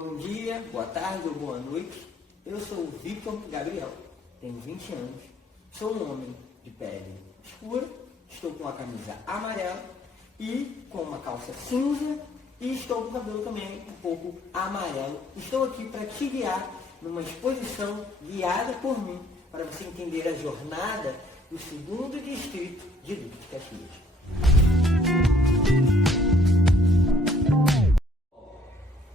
Bom dia, boa tarde ou boa noite. Eu sou o Victor Gabriel, tenho 20 anos, sou um homem de pele escura, estou com uma camisa amarela e com uma calça cinza e estou com o cabelo também um pouco amarelo. Estou aqui para te guiar numa exposição guiada por mim para você entender a jornada do 2º Distrito de Duque de Caxias.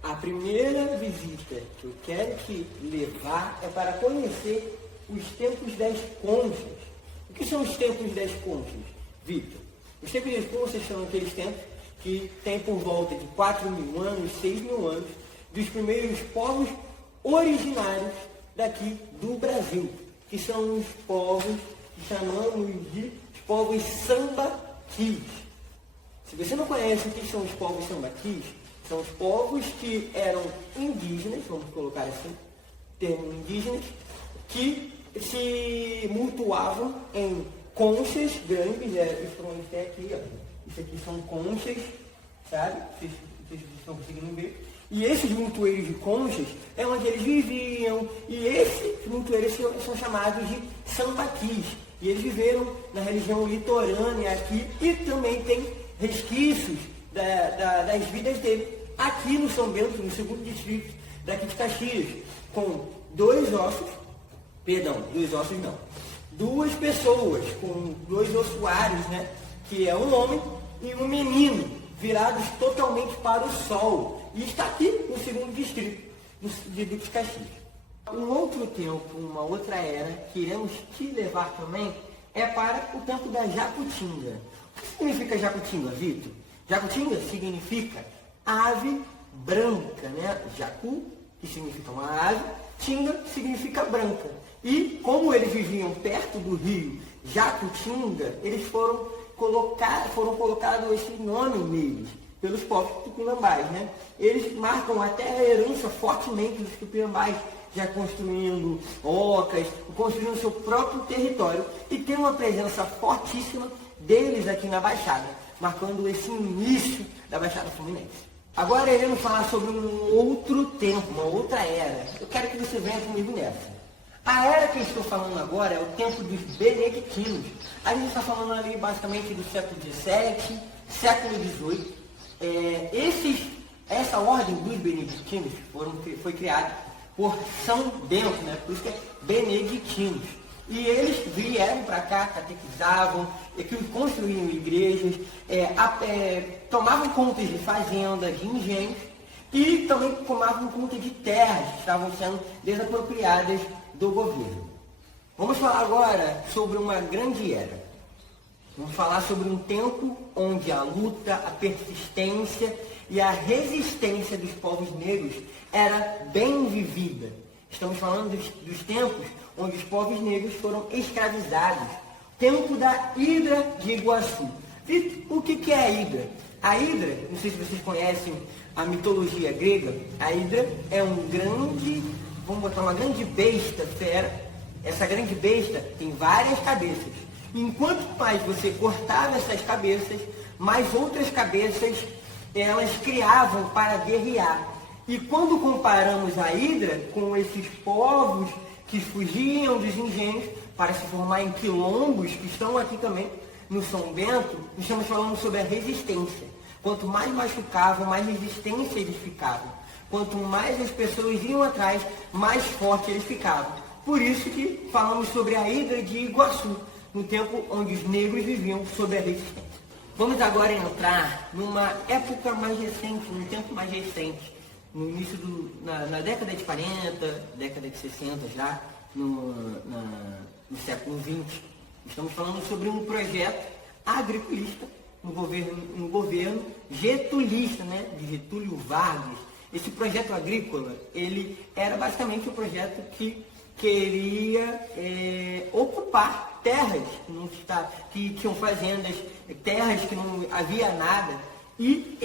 A primeira visita que eu quero te levar é para conhecer os templos das conchas. O que são os templos das conchas, Victor? Os templos das conchas são aqueles templos que têm por volta de 4.000 anos, 6.000 anos, dos primeiros povos originários daqui do Brasil, que são os povos que chamamos de povos sambaquis. Se você não conhece o que são os povos sambaquis, são os povos que eram indígenas, vamos colocar assim, termo indígenas, que se mutuavam em conchas grandes, isso que tem aqui, ó. Isso aqui são conchas, sabe? Vocês estão conseguindo ver. E esses montoeiros de conchas é onde eles viviam, e esses montoeiros são chamados de sambaquis. E eles viveram na região litorânea aqui, e também tem resquícios das vidas dele aqui no São Bento, no 2º Distrito daqui de Caxias, com duas pessoas com 2 ossuários, né? Que é um homem e um menino, virados totalmente para o sol, e está aqui no 2º Distrito de Duque de Caxias. Um outro tempo, uma outra era que iremos te levar também é para o tempo da Jacutinga. O que significa Jacutinga, Vitor? Jacutinga significa ave branca, né? Jacu, que significa uma ave, Tinga significa branca. E como eles viviam perto do rio Jacutinga, eles foram colocados esse nome neles, pelos povos tupinambás, né? Eles marcam até a herança fortemente dos tupinambás, já construindo ocas, construindo seu próprio território, e tem uma presença fortíssima deles aqui na Baixada, marcando esse início da Baixada Fluminense. Agora iremos falar sobre um outro tempo, uma outra era. Eu quero que você venha comigo nessa. A era que eu estou falando agora é o tempo dos beneditinos. A gente está falando ali basicamente do século XVII, século XVIII. Essa ordem dos beneditinos foi criada por São Bento, né? Por isso que é beneditinos. E eles vieram para cá, catequizavam, construíam igrejas, tomavam conta de fazendas, de engenhos, e também tomavam conta de terras que estavam sendo desapropriadas do governo. Vamos falar agora sobre uma grande era. Vamos falar sobre um tempo onde a luta, a persistência e a resistência dos povos negros era bem vivida. Estamos falando dos tempos onde os povos negros foram escravizados. Tempo da Hidra de Iguaçu. O que é a Hidra? A Hidra, não sei se vocês conhecem a mitologia grega, a Hidra é uma grande besta fera. Essa grande besta tem várias cabeças. Enquanto mais você cortava essas cabeças, mais outras cabeças elas criavam para guerrear. E quando comparamos a Hidra com esses povos que fugiam dos engenhos para se formar em quilombos, que estão aqui também no São Bento, estamos falando sobre a resistência. Quanto mais machucavam, mais resistência eles ficavam. Quanto mais as pessoas iam atrás, mais forte eles ficavam. Por isso que falamos sobre a Hidra de Iguaçu, no tempo onde os negros viviam sob a resistência. Vamos agora entrar numa época mais recente, num tempo mais recente, no início na década de 40, década de 60 já, no século XX. Estamos falando sobre um projeto agriculista no governo getulista, né, de Getúlio Vargas. Esse projeto agrícola, ele era basicamente um projeto que queria ocupar terras que tinham fazendas, terras que não havia nada. E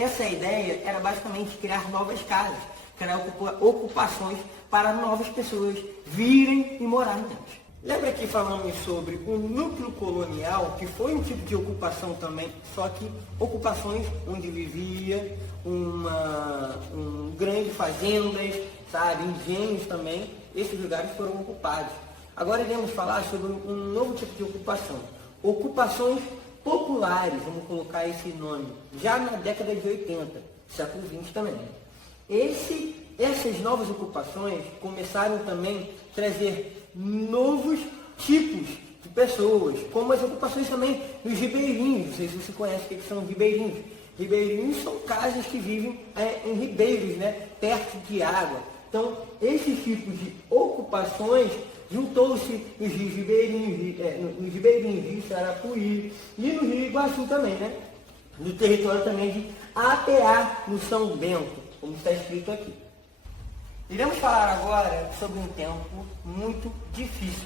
essa ideia era basicamente criar novas casas, criar ocupações para novas pessoas virem e morar nelas. Lembra que falamos sobre o núcleo colonial, que foi um tipo de ocupação também, só que ocupações onde vivia grandes fazendas, sabe, engenhos também, esses lugares foram ocupados. Agora iremos falar sobre um novo tipo de ocupação, ocupações populares, vamos colocar esse nome, já na década de 80, século XX também. Essas novas ocupações começaram também a trazer novos tipos de pessoas, como as ocupações também dos ribeirinhos. Não sei se você conhece o que são ribeirinhos. Ribeirinhos são casas que vivem em ribeiros, né, perto de água. Então, esses tipos de ocupações juntou-se nos rios ribeirinhos, nos ribeirinhos, Rio Sarapuí e no Rio Iguaçu também, né? No território também de Apeá, no São Bento, como está escrito aqui. Iremos falar agora sobre um tempo muito difícil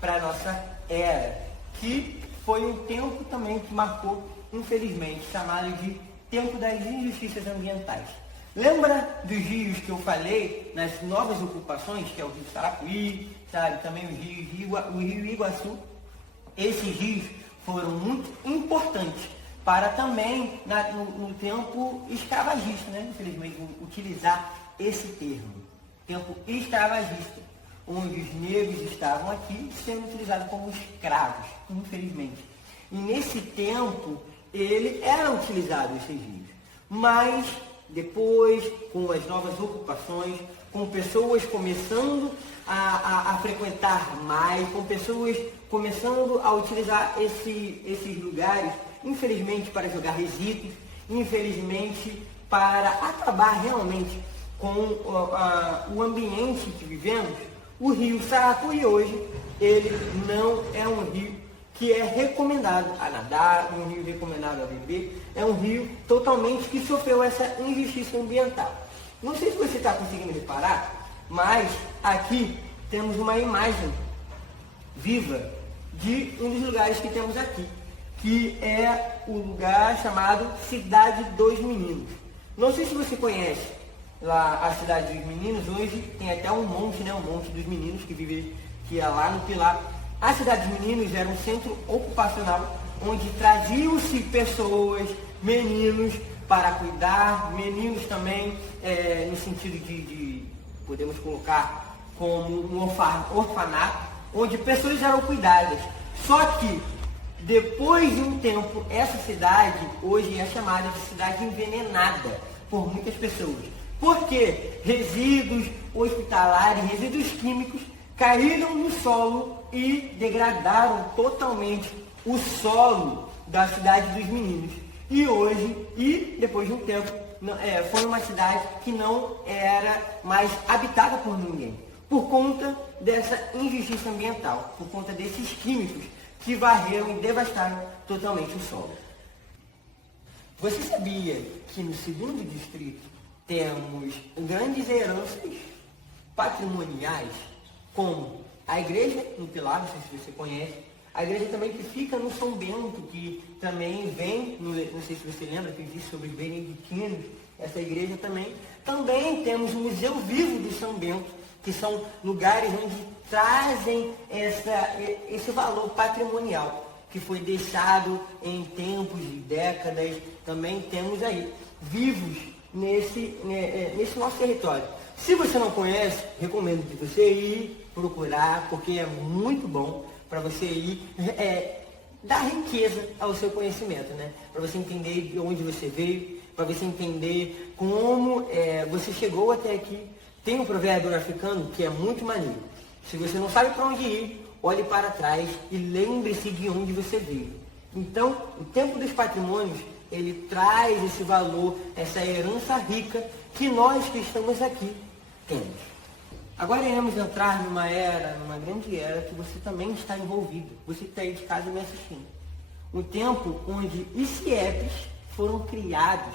para a nossa era, que foi um tempo também que marcou, infelizmente, chamado de tempo das injustiças ambientais. Lembra dos rios que eu falei nas novas ocupações, que é o Rio Sarapuí, sabe, também o Rio Iguaçu? Esses rios foram muito importantes para também, no tempo escravagista, né? Infelizmente, utilizar esse termo. Tempo escravagista, onde os negros estavam aqui sendo utilizados como escravos, infelizmente. E nesse tempo, ele era utilizado esses rios. Mas, depois, com as novas ocupações, com pessoas começando a frequentar mais, com pessoas começando a utilizar esses lugares, infelizmente, para jogar resíduos, infelizmente, para acabar realmente com o ambiente que vivemos, o rio Sarapuí hoje, ele não é um rio que é recomendado a nadar, um rio recomendado a beber, é um rio totalmente que sofreu essa injustiça ambiental. Não sei se você está conseguindo reparar, mas aqui temos uma imagem viva de um dos lugares que temos aqui, que é o lugar chamado Cidade dos Meninos. Não sei se você conhece lá a Cidade dos Meninos, hoje tem até um monte, né? Um monte dos meninos que ia lá no Pilar. A Cidade dos Meninos era um centro ocupacional onde traziam-se pessoas, meninos, para cuidar, meninos também, no sentido de podemos colocar como um orfanato, onde pessoas eram cuidadas. Só que, depois de um tempo, essa cidade hoje é chamada de cidade envenenada por muitas pessoas. Porque resíduos hospitalares, resíduos químicos caíram no solo e degradaram totalmente o solo da Cidade dos Meninos. E hoje, depois de um tempo, foi uma cidade que não era mais habitada por ninguém, por conta dessa injustiça ambiental, por conta desses químicos que varreram e devastaram totalmente o solo. Você sabia que no segundo distrito temos grandes heranças patrimoniais, como a igreja no Pilar, não sei se você conhece, a igreja também que fica no São Bento, que também vem, não sei se você lembra, que eu disse sobre os beneditinos, essa igreja também. Também temos o Museu Vivo de São Bento, que são lugares onde trazem esse valor patrimonial, que foi deixado em tempos de décadas, também temos aí, vivos nesse nosso território. Se você não conhece, recomendo que você ir procurar, porque é muito bom para você ir dar riqueza ao seu conhecimento, né? Para você entender de onde você veio, para você entender como você chegou até aqui. Tem um provérbio africano que é muito maneiro. Se você não sabe para onde ir, olhe para trás e lembre-se de onde você veio. Então, o Tempo dos Patrimônios, ele traz esse valor, essa herança rica que nós que estamos aqui temos. Agora iremos entrar numa grande era que você também está envolvido. Você que está aí de casa me assistindo. um tempo onde ICEPs foram criados,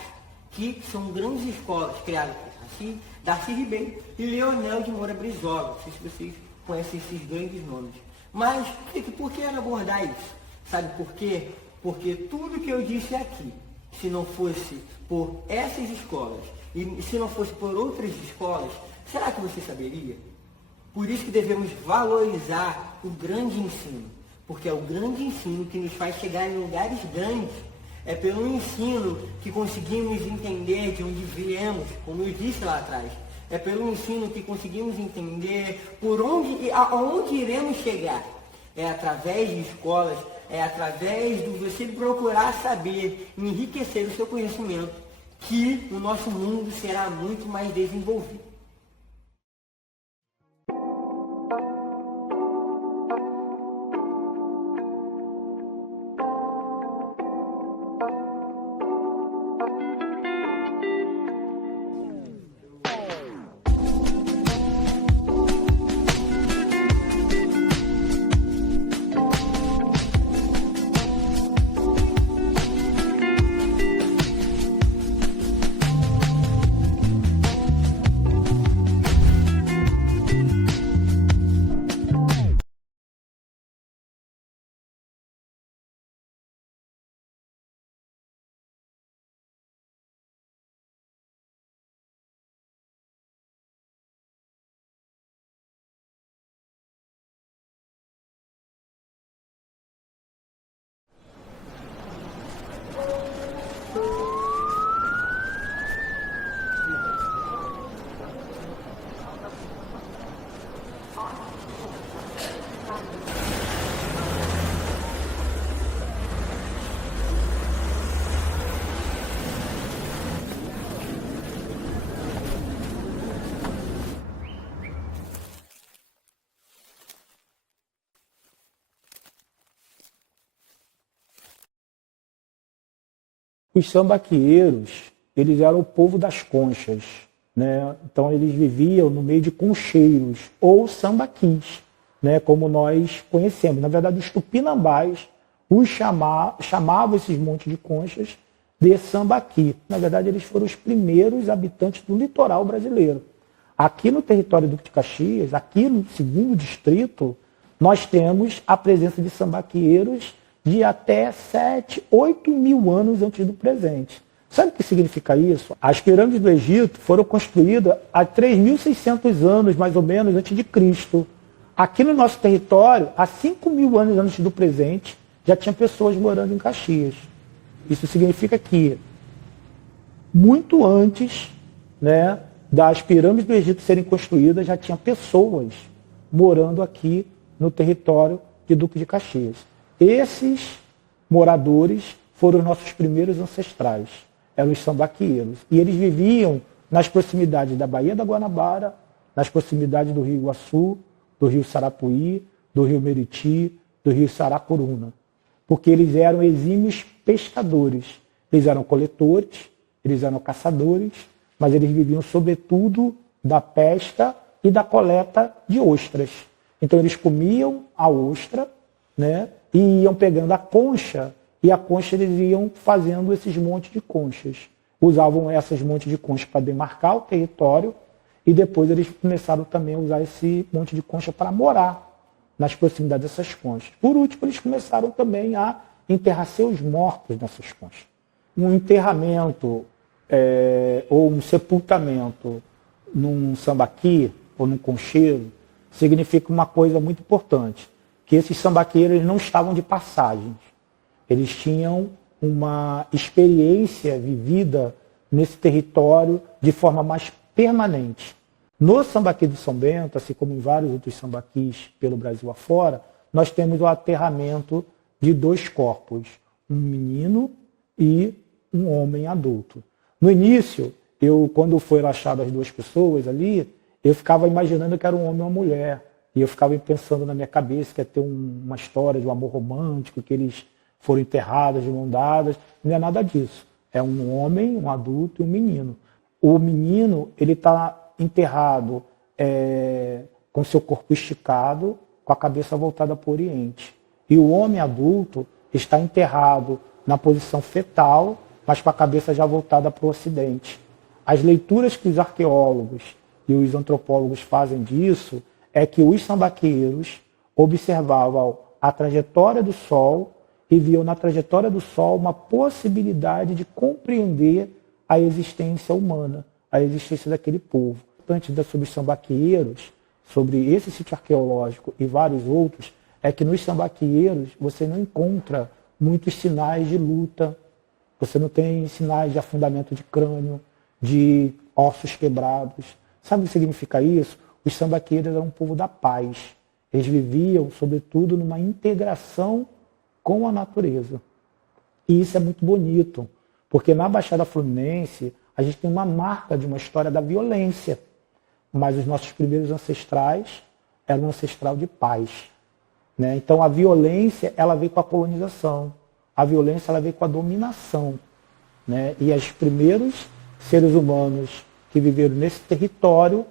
que são grandes escolas criadas por Darcy Ribeiro e Leonel de Moura Brizola. Não sei se vocês conhecem esses grandes nomes. Mas por que era abordar isso? Sabe por quê? Porque tudo que eu disse aqui, se não fosse por essas escolas e se não fosse por outras escolas, será que você saberia? Por isso que devemos valorizar o grande ensino, porque é o grande ensino que nos faz chegar em lugares grandes. É pelo ensino que conseguimos entender de onde viemos, como eu disse lá atrás. É pelo ensino que conseguimos entender por onde e aonde iremos chegar. É através de escolas, é através de você procurar saber, enriquecer o seu conhecimento, que o nosso mundo será muito mais desenvolvido. Os sambaqueiros, eles eram o povo das conchas, né? Então eles viviam no meio de concheiros, ou sambaquis, né? Como nós conhecemos. Na verdade, os tupinambás chamavam esses montes de conchas de sambaqui. Na verdade, eles foram os primeiros habitantes do litoral brasileiro. Aqui no território do Duque de Caxias, aqui no segundo distrito, nós temos a presença de sambaqueiros de até 7, 8 mil anos antes do presente. Sabe o que significa isso? As pirâmides do Egito foram construídas há 3.600 anos, mais ou menos, antes de Cristo. Aqui no nosso território, há 5 mil anos antes do presente, já tinha pessoas morando em Caxias. Isso significa que, muito antes, né, das pirâmides do Egito serem construídas, já tinha pessoas morando aqui no território de Duque de Caxias. Esses moradores foram os nossos primeiros ancestrais, eram os sambaqueiros. E eles viviam nas proximidades da Baía da Guanabara, nas proximidades do Rio Iguaçu, do Rio Sarapuí, do Rio Meriti, do Rio Saracuruna. Porque eles eram exímios pescadores. Eles eram coletores, eles eram caçadores, mas eles viviam sobretudo da pesca e da coleta de ostras. Então eles comiam a ostra, né? E iam pegando a concha, e a concha eles iam fazendo esses montes de conchas. Usavam essas montes de concha para demarcar o território, e depois eles começaram também a usar esse monte de concha para morar nas proximidades dessas conchas. Por último, eles começaram também a enterrar seus mortos nessas conchas. Um enterramento ou um sepultamento num sambaqui ou num concheiro significa uma coisa muito importante, que esses sambaqueiros não estavam de passagem. Eles tinham uma experiência vivida nesse território de forma mais permanente. No sambaqui de São Bento, assim como em vários outros sambaquis pelo Brasil afora, nós temos o aterramento de 2 corpos, um menino e um homem adulto. No início, quando foram achadas as 2 pessoas ali, eu ficava imaginando que era um homem e uma mulher. E eu ficava pensando na minha cabeça que ia ter uma história de um amor romântico, que eles foram enterrados de mão dadas. Não é nada disso. É um homem, um adulto e um menino. O menino ele está enterrado com seu corpo esticado, com a cabeça voltada para o Oriente. E o homem adulto está enterrado na posição fetal, mas com a cabeça já voltada para o ocidente. As leituras que os arqueólogos e os antropólogos fazem disso é que os sambaqueiros observavam a trajetória do Sol e viam na trajetória do Sol uma possibilidade de compreender a existência humana, a existência daquele povo. Antes sobre os sambaqueiros, sobre esse sítio arqueológico e vários outros, é que nos sambaqueiros você não encontra muitos sinais de luta, você não tem sinais de afundamento de crânio, de ossos quebrados. Sabe o que significa isso? Os sambaqueiros eram um povo da paz. Eles viviam, sobretudo, numa integração com a natureza. E isso é muito bonito, porque na Baixada Fluminense a gente tem uma marca de uma história da violência, mas os nossos primeiros ancestrais eram um ancestral de paz. Né? Então a violência ela veio com a colonização, a violência ela veio com a dominação. Né? E os primeiros seres humanos que viveram nesse território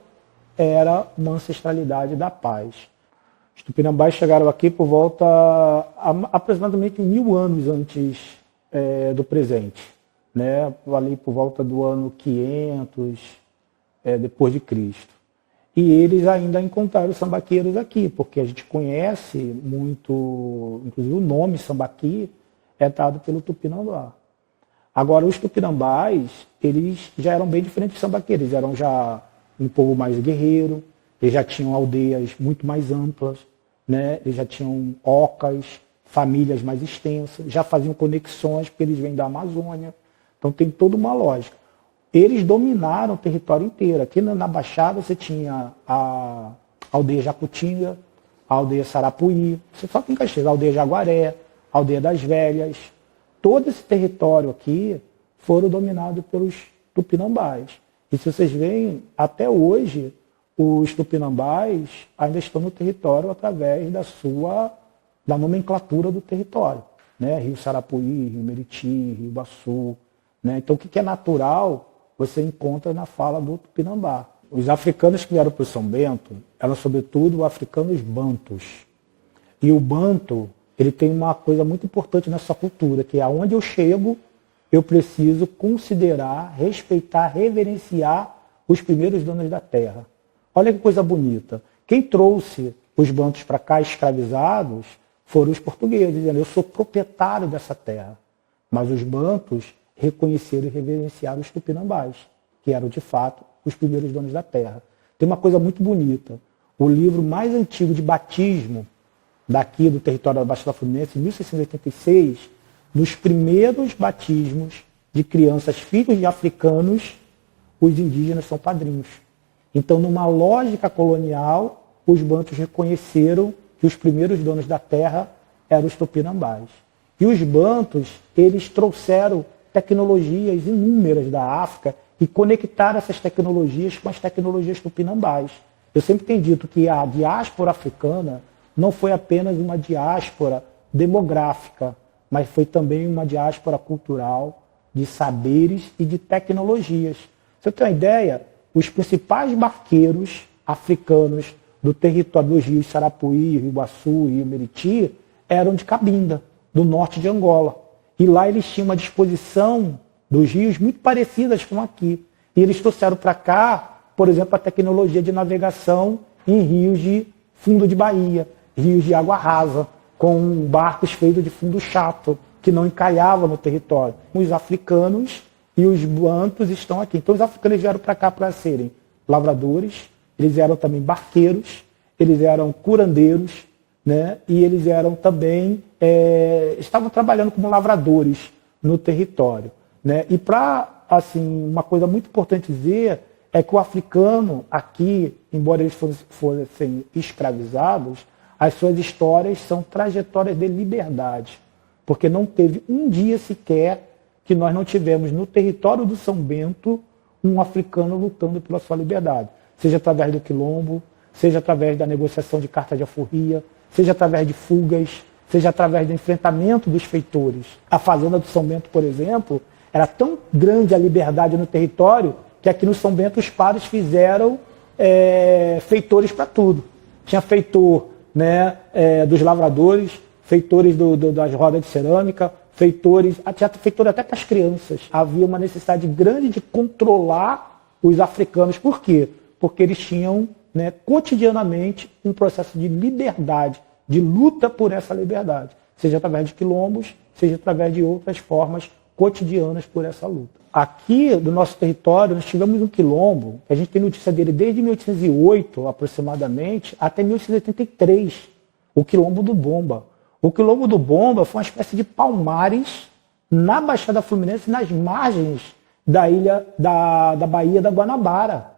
era uma ancestralidade da paz. Os tupinambás chegaram aqui por volta aproximadamente 1000 anos antes do presente, né? Ali por volta do ano 500 depois de Cristo. E eles ainda encontraram os sambaqueiros aqui, porque a gente conhece muito, inclusive o nome sambaqui é dado pelo tupinambá. Agora, os tupinambás, eles já eram bem diferentes dos sambaqueiros, eles eram já um povo mais guerreiro, eles já tinham aldeias muito mais amplas, né? Eles já tinham ocas, famílias mais extensas, já faziam conexões, porque eles vêm da Amazônia. Então tem toda uma lógica. Eles dominaram o território inteiro. Aqui na Baixada você tinha a aldeia Jacutinga, a aldeia Sarapuí, você só tem Caxias, a aldeia Jaguaré, a aldeia das Velhas. Todo esse território aqui foram dominados pelos tupinambás. E se vocês veem, até hoje, os tupinambás ainda estão no território através da nomenclatura do território. Né? Rio Sarapuí, Rio Meriti, Rio Baçu. Né? Então, o que é natural, você encontra na fala do tupinambá. Os africanos que vieram para o São Bento eram, sobretudo, africanos bantus. E o banto, ele tem uma coisa muito importante nessa cultura, que é aonde eu chego, eu preciso considerar, respeitar, reverenciar os primeiros donos da terra. Olha que coisa bonita. Quem trouxe os bantus para cá escravizados foram os portugueses, dizendo, eu sou proprietário dessa terra. Mas os bantus reconheceram e reverenciaram os tupinambás, que eram, de fato, os primeiros donos da terra. Tem uma coisa muito bonita. O livro mais antigo de batismo daqui do território da Baixada Fluminense, em 1686, nos primeiros batismos de crianças filhos de africanos, os indígenas são padrinhos. Então, numa lógica colonial, os bantus reconheceram que os primeiros donos da terra eram os tupinambás. E os bantus, eles trouxeram tecnologias inúmeras da África e conectaram essas tecnologias com as tecnologias tupinambás. Eu sempre tenho dito que a diáspora africana não foi apenas uma diáspora demográfica, mas foi também uma diáspora cultural, de saberes e de tecnologias. Você tem uma ideia? Os principais barqueiros africanos do território dos rios Sarapuí, Rio Baçu e Rio Meriti eram de Cabinda, do norte de Angola. E lá eles tinham uma disposição dos rios muito parecidas com aqui. E eles trouxeram para cá, por exemplo, a tecnologia de navegação em rios de fundo de baía, rios de água rasa, com barcos feitos de fundo chato, que não encalhavam no território. Os africanos e os bantus estão aqui. Então os africanos vieram para cá para serem lavradores, eles eram também barqueiros, eles eram curandeiros, né? E eles eram também, estavam trabalhando como lavradores no território. Né? E assim, uma coisa muito importante dizer é que o africano aqui, embora eles fossem escravizados, as suas histórias são trajetórias de liberdade. Porque não teve um dia sequer que nós não tivemos no território do São Bento um africano lutando pela sua liberdade. Seja através do quilombo, seja através da negociação de carta de alforria, seja através de fugas, seja através do enfrentamento dos feitores. A fazenda do São Bento, por exemplo, era tão grande a liberdade no território que aqui no São Bento os padres fizeram feitores para tudo. Tinha feitor, né, dos lavradores, feitores das rodas de cerâmica, feitores até para as crianças. Havia uma necessidade grande de controlar os africanos. Por quê? Porque eles tinham, né, cotidianamente um processo de liberdade, de luta por essa liberdade, seja através de quilombos, seja através de outras formas cotidianas por essa luta. Aqui, no nosso território, nós tivemos um quilombo, a gente tem notícia dele desde 1808, aproximadamente, até 1883, o Quilombo do Bomba. O Quilombo do Bomba foi uma espécie de Palmares na Baixada Fluminense, nas margens da ilha da Baía da Guanabara.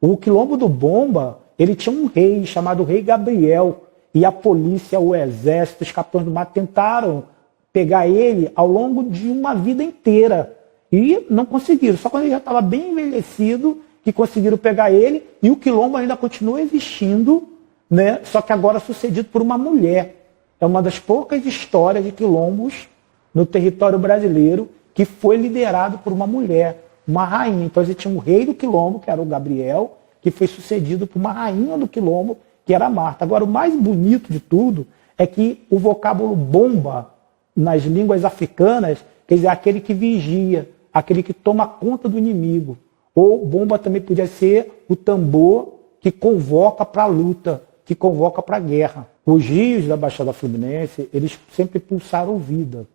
O Quilombo do Bomba, ele tinha um rei chamado Rei Gabriel, e a polícia, o exército, os capitães do mato tentaram pegar ele ao longo de uma vida inteira. E não conseguiram. Só quando ele já estava bem envelhecido que conseguiram pegar ele. E o quilombo ainda continua existindo, né? Só que agora sucedido por uma mulher. É uma das poucas histórias de quilombos no território brasileiro que foi liderado por uma mulher, uma rainha. Então, você tinha um rei do quilombo, que era o Gabriel, que foi sucedido por uma rainha do quilombo, que era a Marta. Agora, o mais bonito de tudo é que o vocábulo bomba, nas línguas africanas, quer dizer, aquele que vigia, aquele que toma conta do inimigo. Ou bomba também podia ser o tambor que convoca para a luta, que convoca para a guerra. Os rios da Baixada Fluminense, eles sempre pulsaram vida,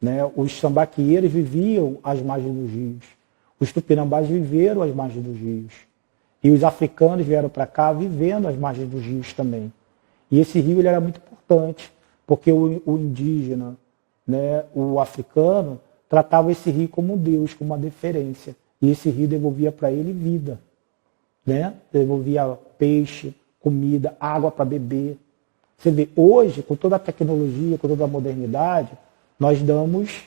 né? Os sambaqueiros viviam às margens dos rios. Os tupinambás viveram às margens dos rios. E os africanos vieram para cá vivendo às margens dos rios também. E esse rio ele era muito importante, porque o indígena, né, o africano, tratava esse rio como um Deus, como uma deferência. E esse rio devolvia para ele vida, né? Devolvia peixe, comida, água para beber. Você vê, hoje, com toda a tecnologia, com toda a modernidade, nós damos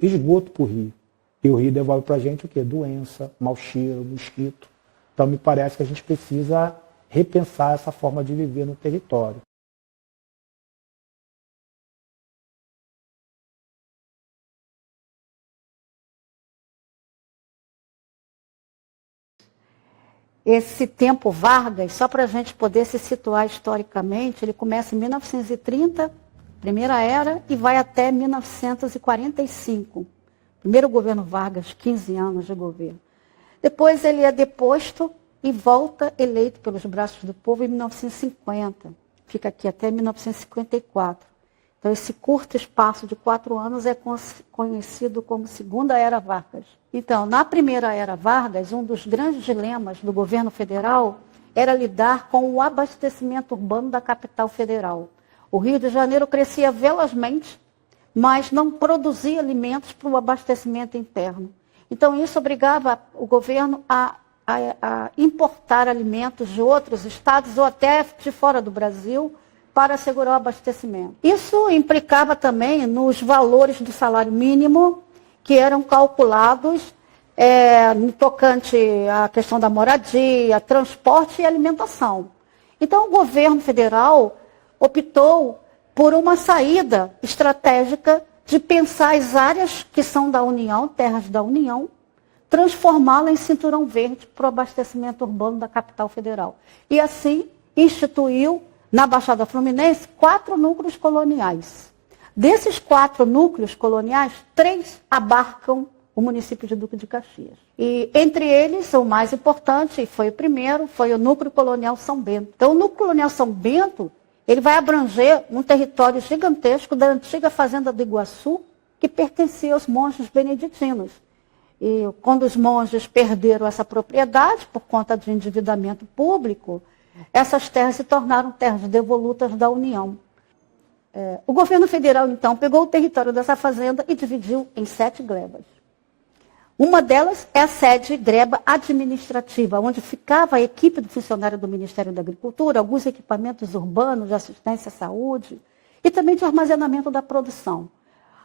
esgoto para o rio. E o rio devolve para a gente o quê? Doença, mau cheiro, mosquito. Então, me parece que a gente precisa repensar essa forma de viver no território. Esse tempo Vargas, só para a gente poder se situar historicamente, ele começa em 1930, primeira era, e vai até 1945. Primeiro governo Vargas, 15 anos de governo. Depois ele é deposto e volta eleito pelos braços do povo em 1950. Fica aqui até 1954. Então, esse curto espaço de 4 anos é conhecido como Segunda Era Vargas. Então, na Primeira Era Vargas, um dos grandes dilemas do governo federal era lidar com o abastecimento urbano da capital federal. O Rio de Janeiro crescia velozmente, mas não produzia alimentos para o abastecimento interno. Então, isso obrigava o governo a importar alimentos de outros estados ou até de fora do Brasil, para assegurar o abastecimento. Isso implicava também nos valores do salário mínimo, que eram calculados no tocante à questão da moradia, transporte e alimentação. Então, o governo federal optou por uma saída estratégica de pensar as áreas que são da União, terras da União, transformá-la em cinturão verde para o abastecimento urbano da capital federal. E assim instituiu na Baixada Fluminense 4 núcleos coloniais. Desses 4 núcleos coloniais, 3 abarcam o município de Duque de Caxias. E entre eles, o mais importante, e foi o primeiro, foi o núcleo colonial São Bento. Então, o núcleo colonial São Bento, ele vai abranger um território gigantesco da antiga fazenda do Iguaçu, que pertencia aos monges beneditinos. E quando os monges perderam essa propriedade, por conta de endividamento público, essas terras se tornaram terras devolutas da União. O governo federal, então, pegou o território dessa fazenda e dividiu em 7 glebas. Uma delas é a sede gleba administrativa, onde ficava a equipe do funcionário do Ministério da Agricultura, alguns equipamentos urbanos de assistência à saúde e também de armazenamento da produção.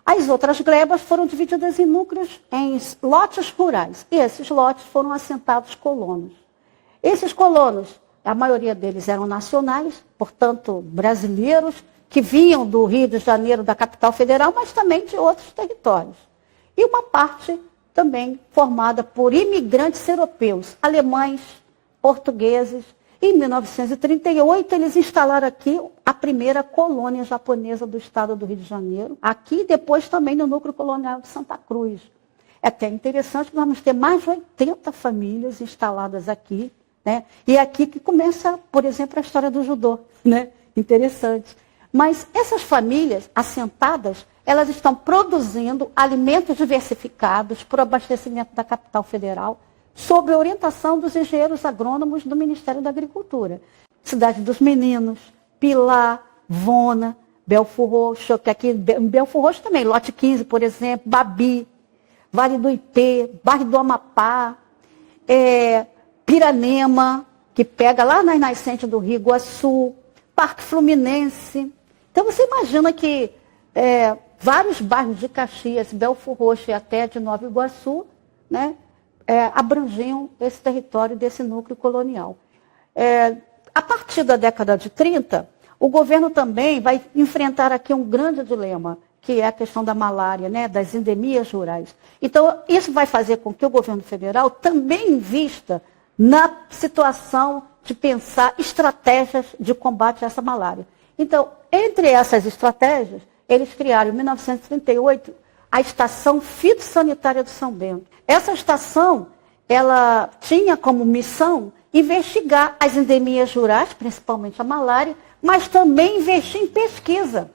As outras glebas foram divididas em núcleos, em lotes rurais, e esses lotes foram assentados colonos. Esses colonos, a maioria deles eram nacionais, portanto, brasileiros, que vinham do Rio de Janeiro, da capital federal, mas também de outros territórios. E uma parte também formada por imigrantes europeus, alemães, portugueses, Em 1938, eles instalaram aqui a primeira colônia japonesa do estado do Rio de Janeiro, aqui e depois também no núcleo colonial de Santa Cruz. É até interessante que nós vamos ter mais de 80 famílias instaladas aqui, né? E é aqui que começa, por exemplo, a história do judô, né? Interessante. Mas essas famílias assentadas, elas estão produzindo alimentos diversificados para o abastecimento da capital federal, sob a orientação dos engenheiros agrônomos do Ministério da Agricultura. Cidade dos Meninos, Pilar, Vona, Belford Roxo, que aqui em Belford Roxo também, Lote 15, por exemplo, Babi, Vale do Ipê, Bairro do Amapá, Piranema, que pega lá nas nascentes do Rio Iguaçu, Parque Fluminense. Então você imagina que vários bairros de Caxias, Belford Roxo e até de Nova Iguaçu, né, abrangiam esse território desse núcleo colonial. A partir da década de 30, o governo também vai enfrentar aqui um grande dilema, que é a questão da malária, né, das endemias rurais. Então, isso vai fazer com que o governo federal também invista na situação de pensar estratégias de combate a essa malária. Então, entre essas estratégias, eles criaram, em 1938, a Estação Fitossanitária de São Bento. Essa estação, ela tinha como missão investigar as endemias rurais, principalmente a malária, mas também investir em pesquisa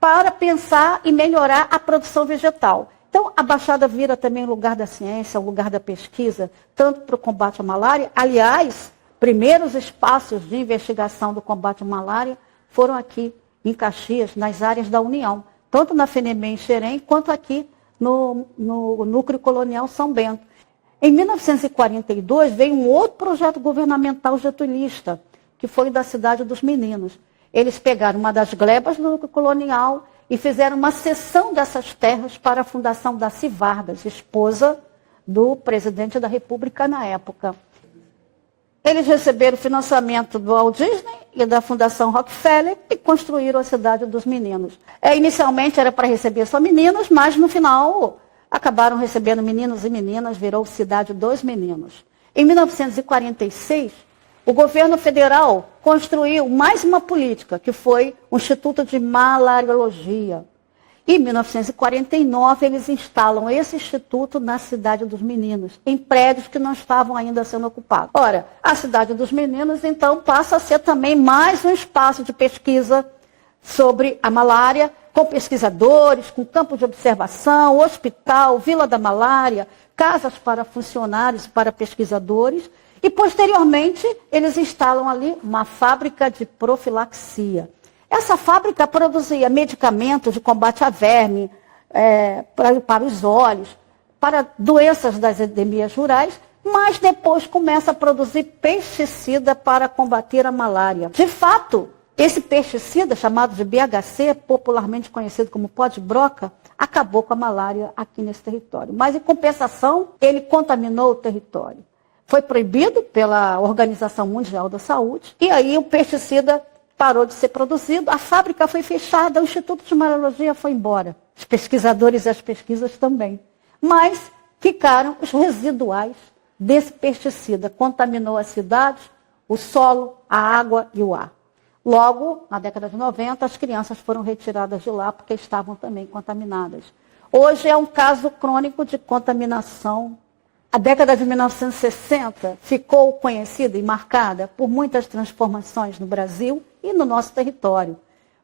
para pensar e melhorar a produção vegetal. Então, a Baixada vira também lugar da ciência, o lugar da pesquisa, tanto para o combate à malária. Aliás, primeiros espaços de investigação do combate à malária foram aqui em Caxias, nas áreas da União, tanto na FENEMEM em Xerém, quanto aqui no núcleo colonial São Bento. Em 1942, veio um outro projeto governamental getulista, que foi da Cidade dos Meninos. Eles pegaram uma das glebas do núcleo colonial e fizeram uma cessão dessas terras para a fundação da Vargas, esposa do presidente da República na época. Eles receberam financiamento do Walt Disney e da Fundação Rockefeller e construíram a Cidade dos Meninos. Inicialmente era para receber só meninos, mas no final acabaram recebendo meninos e meninas, virou Cidade dos Meninos. Em 1946, o governo federal construiu mais uma política, que foi o Instituto de Malariologia. Em 1949, eles instalam esse instituto na Cidade dos Meninos, em prédios que não estavam ainda sendo ocupados. Ora, a Cidade dos Meninos, então, passa a ser também mais um espaço de pesquisa sobre a malária, com pesquisadores, com campo de observação, hospital, Vila da Malária, casas para funcionários, para pesquisadores. E, posteriormente, eles instalam ali uma fábrica de profilaxia. Essa fábrica produzia medicamentos de combate a verme, para os olhos, para doenças das endemias rurais, mas depois começa a produzir pesticida para combater a malária. De fato, esse pesticida, chamado de BHC, popularmente conhecido como pó de broca, acabou com a malária aqui nesse território. Mas, em compensação, ele contaminou o território. Foi proibido pela Organização Mundial da Saúde, e aí o pesticida parou de ser produzido, a fábrica foi fechada, o Instituto de Malariologia foi embora. Os pesquisadores e as pesquisas também. Mas ficaram os residuais desse pesticida. Contaminou as cidades, o solo, a água e o ar. Logo, na década de 90, as crianças foram retiradas de lá porque estavam também contaminadas. Hoje é um caso crônico de contaminação. A década de 1960 ficou conhecida e marcada por muitas transformações no Brasil e no nosso território.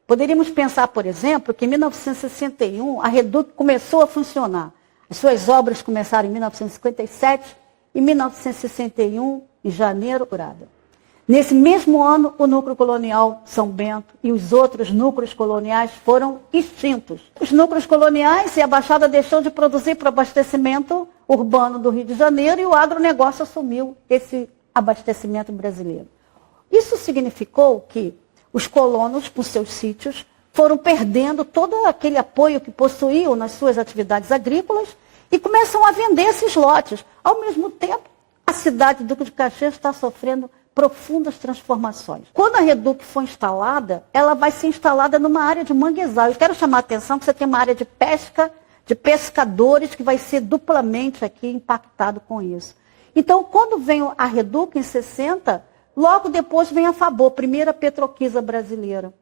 Poderíamos pensar, por exemplo, que em 1961 a Reduc começou a funcionar. As suas obras começaram em 1957 e 1961, em janeiro, curada. Nesse mesmo ano, o núcleo colonial São Bento e os outros núcleos coloniais foram extintos. Os núcleos coloniais e a Baixada deixou de produzir para o abastecimento urbano do Rio de Janeiro e o agronegócio assumiu esse abastecimento brasileiro. Isso significou que os colonos, por seus sítios, foram perdendo todo aquele apoio que possuíam nas suas atividades agrícolas e começam a vender esses lotes. Ao mesmo tempo, a cidade do Duque de Caxias está sofrendo profundas transformações. Quando a Reduc for instalada, ela vai ser instalada numa área de manguezal. Eu quero chamar a atenção que você tem uma área de pesca, de pescadores, que vai ser duplamente aqui impactado com isso. Então, quando vem a Reduc, em 60, Logo depois vem a Fabor, primeira petroquisa brasileira,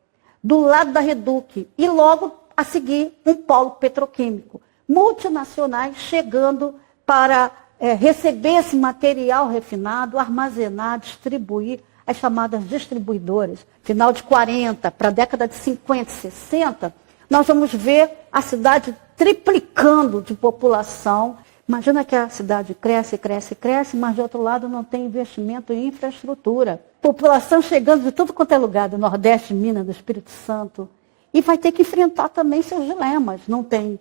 do lado da Reduc. E logo a seguir um polo petroquímico. Multinacionais chegando para receber esse material refinado, armazenar, distribuir, as chamadas distribuidoras. Final de 40 para a década de 50 e 60, nós vamos ver a cidade triplicando de população. Imagina que a cidade cresce, cresce, cresce, mas de outro lado não tem investimento em infraestrutura. População chegando de tudo quanto é lugar, do Nordeste, Minas, do Espírito Santo. E vai ter que enfrentar também seus dilemas. Não tem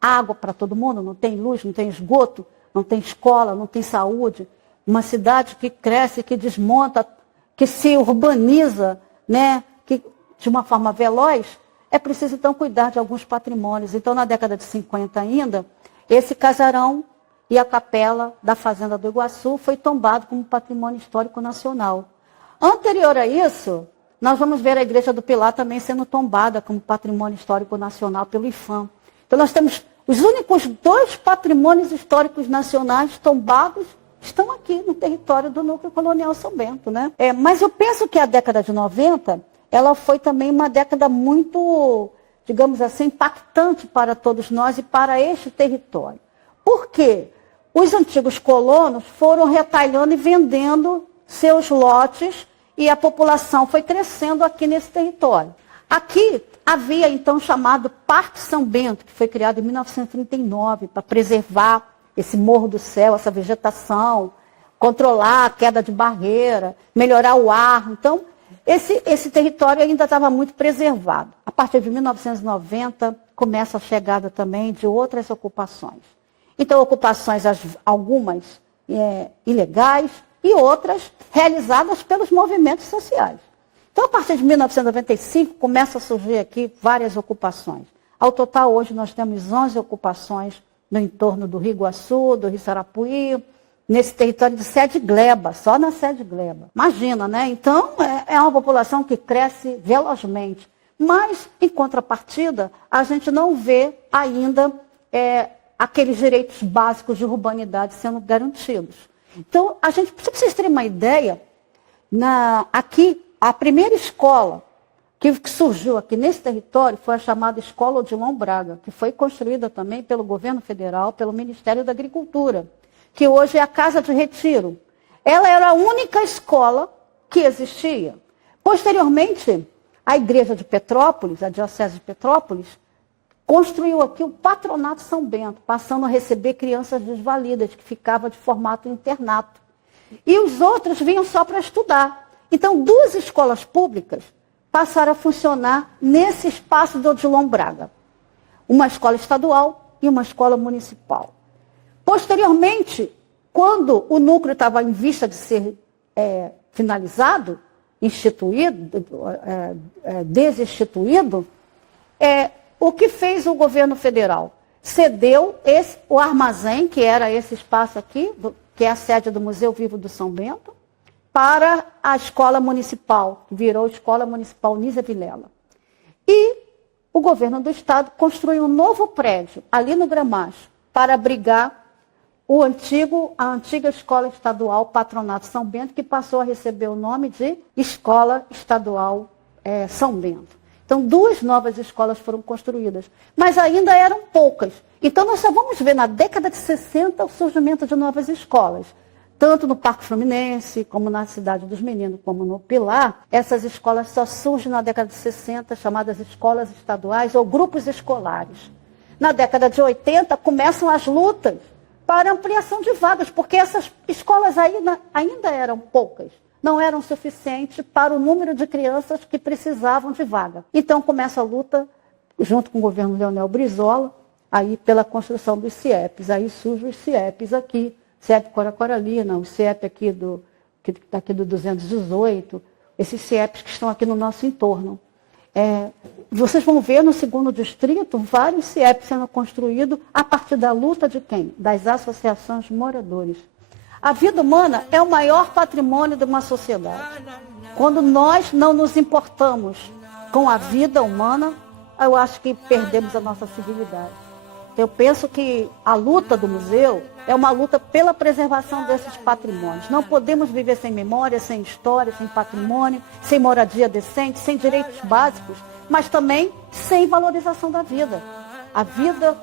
água para todo mundo, não tem luz, não tem esgoto, não tem escola, não tem saúde. Uma cidade que cresce, que desmonta, que se urbaniza, né, que, de uma forma veloz, é preciso então cuidar de alguns patrimônios. Então, na década de 50 ainda, esse casarão e a capela da Fazenda do Iguaçu foi tombado como patrimônio histórico nacional. Anterior a isso, nós vamos ver a Igreja do Pilar também sendo tombada como patrimônio histórico nacional pelo IPHAN. Então, nós temos os únicos 2 patrimônios históricos nacionais tombados estão aqui no território do Núcleo Colonial São Bento, né? Mas eu penso que a década de 90, ela foi também uma década muito, digamos assim, impactante para todos nós e para este território. Por quê? Os antigos colonos foram retalhando e vendendo seus lotes e a população foi crescendo aqui nesse território. Aqui havia, então, o chamado Parque São Bento, que foi criado em 1939 para preservar esse Morro do Céu, essa vegetação, controlar a queda de barreira, melhorar o ar. Então, esse território ainda estava muito preservado. A partir de 1990, começa a chegada também de outras ocupações. Então, ocupações, algumas ilegais e outras realizadas pelos movimentos sociais. Então, a partir de 1995, começa a surgir aqui várias ocupações. Ao total, hoje, nós temos 11 ocupações no entorno do Rio Iguaçu, do Rio Sarapuí, nesse território de Sede Gleba, só na Sede Gleba. Imagina, né? Então, é uma população que cresce velozmente. Mas, em contrapartida, a gente não vê ainda aqueles direitos básicos de urbanidade sendo garantidos. Então, para vocês terem uma ideia, aqui, a primeira escola que surgiu aqui nesse território foi a chamada Escola Odilon Braga, que foi construída também pelo governo federal, pelo Ministério da Agricultura, que hoje é a Casa de Retiro. Ela era a única escola que existia. Posteriormente, a Igreja de Petrópolis, a Diocese de Petrópolis, construiu aqui o Patronato São Bento, passando a receber crianças desvalidas, que ficavam de formato internato. E os outros vinham só para estudar. Então, 2 escolas públicas passaram a funcionar nesse espaço do Odilon Braga. Uma escola estadual e uma escola municipal. Posteriormente, quando o núcleo estava em vista de ser finalizado, desinstituído, o que fez o governo federal? Cedeu o armazém, que era esse espaço aqui, que é a sede do Museu Vivo do São Bento, para a escola municipal, que virou Escola Municipal Nízia Vilela. E o governo do estado construiu um novo prédio, ali no Gramacho, para abrigar a antiga Escola Estadual Patronato São Bento, que passou a receber o nome de Escola Estadual São Bento. Então, 2 novas escolas foram construídas, mas ainda eram poucas. Então, nós só vamos ver na década de 60 o surgimento de novas escolas. Tanto no Parque Fluminense, como na Cidade dos Meninos, como no Pilar, essas escolas só surgem na década de 60, chamadas escolas estaduais ou grupos escolares. Na década de 80, começam as lutas para ampliação de vagas, porque essas escolas ainda eram poucas, não eram suficientes para o número de crianças que precisavam de vaga. Então, começa a luta, junto com o governo Leonel Brizola, aí pela construção dos CIEPs. Aí surgem os CIEPs aqui, CIEP Coracoralina, o CIEP aqui do 218, esses CIEPs que estão aqui no nosso entorno. Vocês vão ver no 2º distrito vários CIEPs sendo construídos a partir da luta de quem? Das associações de moradores. A vida humana é o maior patrimônio de uma sociedade. Quando nós não nos importamos com a vida humana, eu acho que perdemos a nossa civilidade. Eu penso que a luta do museu é uma luta pela preservação desses patrimônios. Não podemos viver sem memória, sem história, sem patrimônio, sem moradia decente, sem direitos básicos, mas também sem valorização da vida. A vida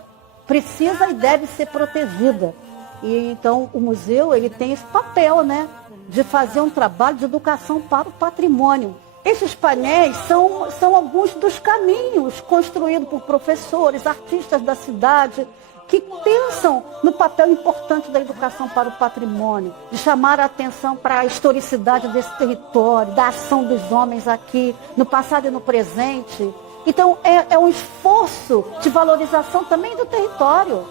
precisa e deve ser protegida. E então o museu ele tem esse papel, né, de fazer um trabalho de educação para o patrimônio. Esses painéis são alguns dos caminhos construídos por professores, artistas da cidade, que pensam no papel importante da educação para o patrimônio, de chamar a atenção para a historicidade desse território, da ação dos homens aqui, no passado e no presente. Então, é um esforço de valorização também do território,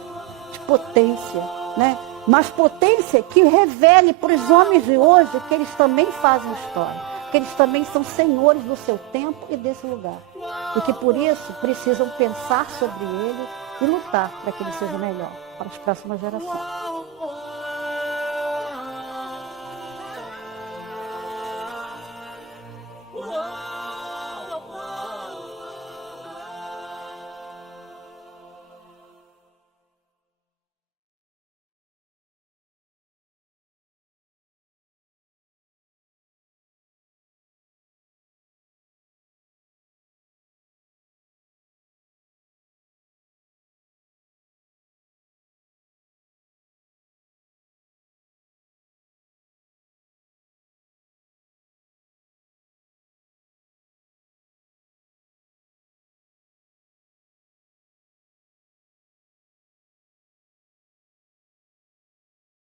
de potência, né? Mas potência que revele para os homens de hoje que eles também fazem história, que eles também são senhores do seu tempo e desse lugar. E que, por isso, precisam pensar sobre ele e lutar para que ele seja melhor para as próximas gerações.